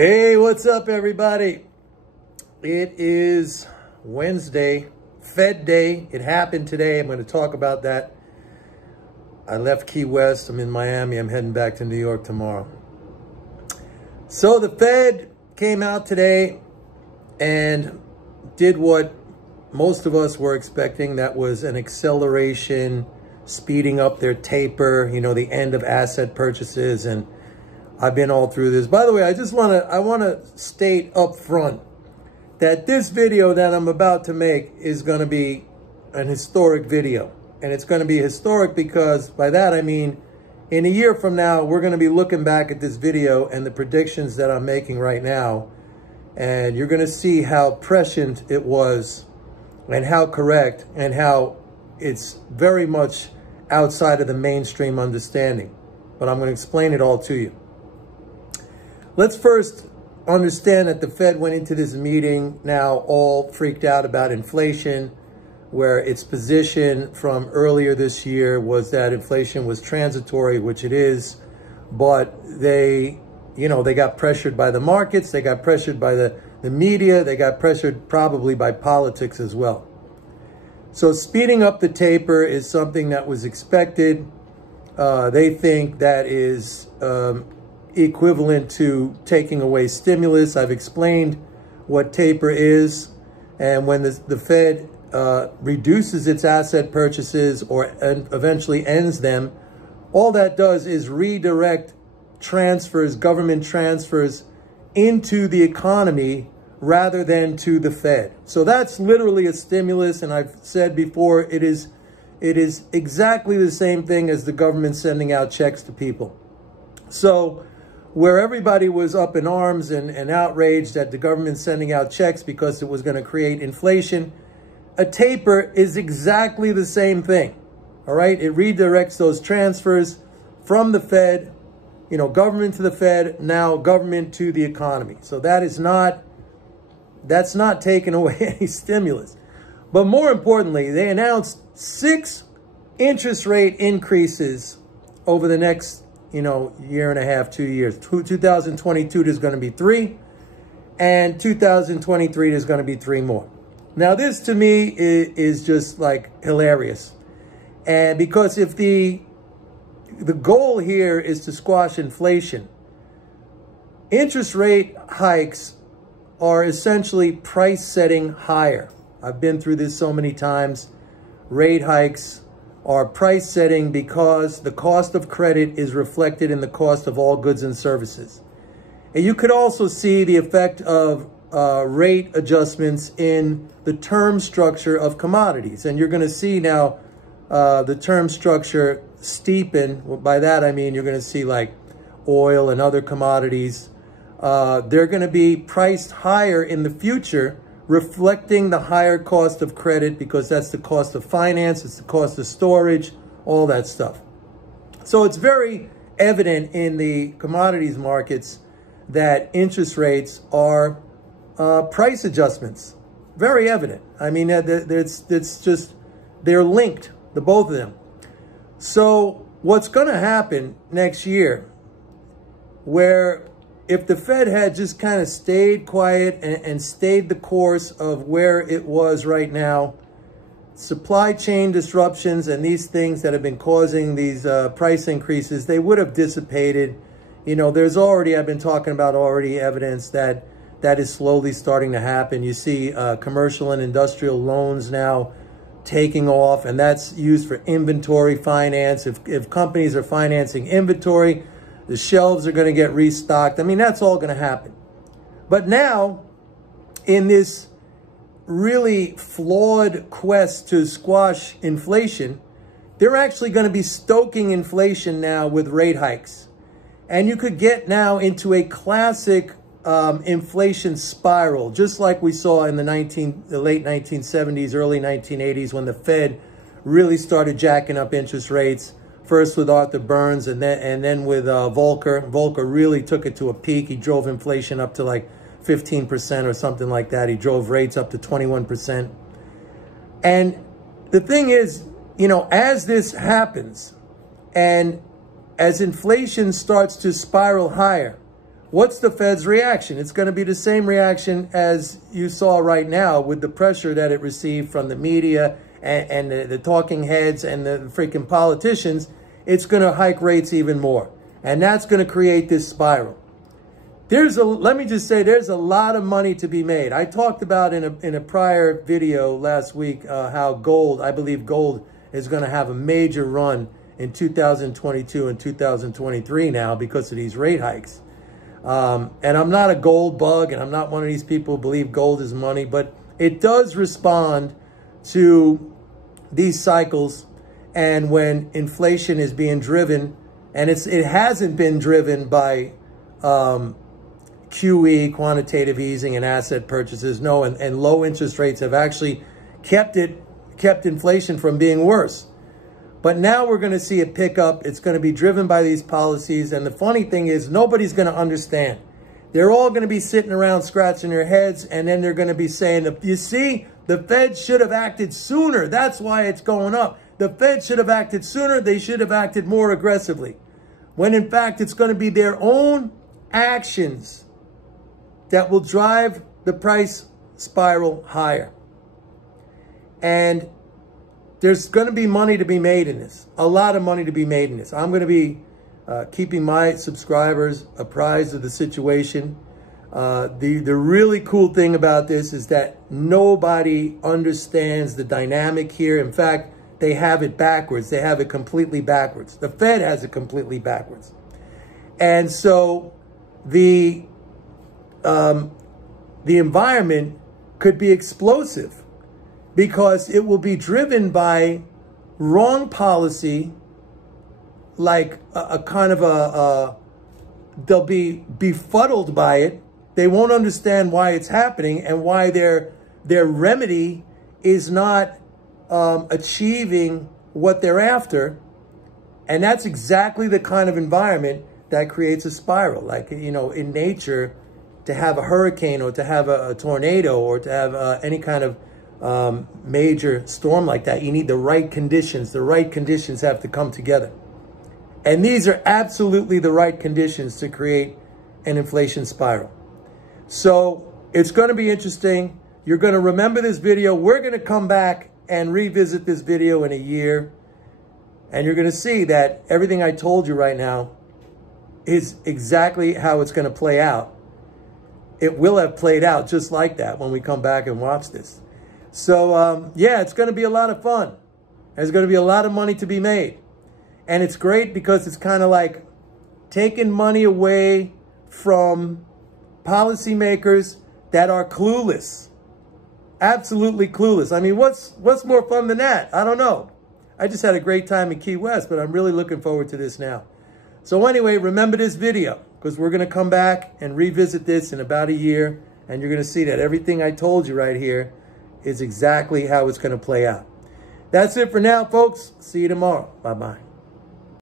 Hey, what's up, everybody? It is Wednesday, Fed Day. It happened today. I'm going to talk about that. I left Key West. I'm in Miami. I'm heading back to New York tomorrow. So the Fed came out today and did what most of us were expecting. That was an acceleration, speeding up their taper, the end of asset purchases. And I've been all through this. By the way, I want to state up front that this video that I'm about to make is going to be an historic video. And it's going to be historic because by that I mean in a year from now, we're going to be looking back at this video and the predictions that I'm making right now. And you're going to see how prescient it was and how correct and how it's very much outside of the mainstream understanding. But I'm going to explain it all to you. Let's first understand that the Fed went into this meeting now all freaked out about inflation, where its position from earlier this year was that inflation was transitory, which it is, but they got pressured by the markets, they got pressured by the media, they got pressured probably by politics as well. So speeding up the taper is something that was expected. They think that is equivalent to taking away stimulus. I've explained what taper is, and when the Fed reduces its asset purchases or eventually ends them, all that does is redirect transfers, government transfers, into the economy rather than to the Fed. So that's literally a stimulus, and I've said before, it is exactly the same thing as the government sending out checks to people. So where everybody was up in arms and outraged at the government sending out checks because it was going to create inflation, a taper is exactly the same thing, all right? It redirects those transfers from the Fed, government to the Fed, now government to the economy. So that's not taking away any stimulus. But more importantly, they announced 6 interest rate increases over the next year and a half, 2 years. 2022, there's going to be 3. And 2023, there's going to be 3 more. Now, this to me is just like hilarious. And because if the goal here is to squash inflation, interest rate hikes are essentially price setting higher. I've been through this so many times. Rate hikes are price setting because the cost of credit is reflected in the cost of all goods and services. And you could also see the effect of rate adjustments in the term structure of commodities. And you're going to see now the term structure steepen. Well, by that I mean you're going to see like oil and other commodities. They're going to be priced higher in the future, reflecting the higher cost of credit because that's the cost of finance, it's the cost of storage, all that stuff. So it's very evident in the commodities markets that interest rates are price adjustments. Very evident. I mean, they're linked, the both of them. So what's going to happen next year, where if the Fed had just kind of stayed quiet and stayed the course of where it was right now, supply chain disruptions and these things that have been causing these price increases, they would have dissipated. There's already, I've been talking about already evidence that is slowly starting to happen. You see commercial and industrial loans now taking off, and that's used for inventory finance. If companies are financing inventory, the shelves are going to get restocked. I mean, that's all going to happen. But now, in this really flawed quest to squash inflation, they're actually going to be stoking inflation now with rate hikes. And you could get now into a classic inflation spiral, just like we saw in the late 1970s, early 1980s, when the Fed really started jacking up interest rates. First with Arthur Burns and then with Volcker. Volcker really took it to a peak. He drove inflation up to like 15% or something like that. He drove rates up to 21%. And the thing is, as this happens and as inflation starts to spiral higher, what's the Fed's reaction? It's going to be the same reaction as you saw right now with the pressure that it received from the media and the talking heads and the freaking politicians. It's going to hike rates even more. And that's going to create this spiral. Let me just say, there's a lot of money to be made. I talked about in a prior video last week how gold, I believe gold is going to have a major run in 2022 and 2023 now because of these rate hikes. And I'm not a gold bug, and I'm not one of these people who believe gold is money, but it does respond to these cycles. And when inflation is being driven, and it hasn't been driven by QE, quantitative easing, and asset purchases. No, and low interest rates have actually kept inflation from being worse. But now we're going to see a pickup. It's going to be driven by these policies. And the funny thing is, nobody's going to understand. They're all going to be sitting around scratching their heads, and then they're going to be saying, you see, the Fed should have acted sooner. That's why it's going up. The Fed should have acted sooner. They should have acted more aggressively. When in fact, it's going to be their own actions that will drive the price spiral higher. And there's going to be money to be made in this. A lot of money to be made in this. I'm going to be keeping my subscribers apprised of the situation. The really cool thing about this is that nobody understands the dynamic here. In fact, they have it backwards. They have it completely backwards. The Fed has it completely backwards. And so the environment could be explosive because it will be driven by wrong policy, like a kind of they'll be befuddled by it. They won't understand why it's happening and why their remedy is not achieving what they're after. And that's exactly the kind of environment that creates a spiral. Like, you know, in nature, to have a hurricane or to have a tornado or to have any kind of major storm like that, you need the right conditions. The right conditions have to come together. And these are absolutely the right conditions to create an inflation spiral. So it's going to be interesting. You're going to remember this video. We're going to come back and revisit this video in a year. And you're going to see that everything I told you right now is exactly how it's going to play out. It will have played out just like that when we come back and watch this. So, yeah, it's going to be a lot of fun. There's going to be a lot of money to be made. And it's great because it's kind of like taking money away from policymakers that are clueless. Absolutely clueless. I mean, what's more fun than that? I don't know. I just had a great time in Key West, but I'm really looking forward to this now. So anyway, remember this video because we're going to come back and revisit this in about a year. And you're going to see that everything I told you right here is exactly how it's going to play out. That's it for now, folks. See you tomorrow. Bye-bye.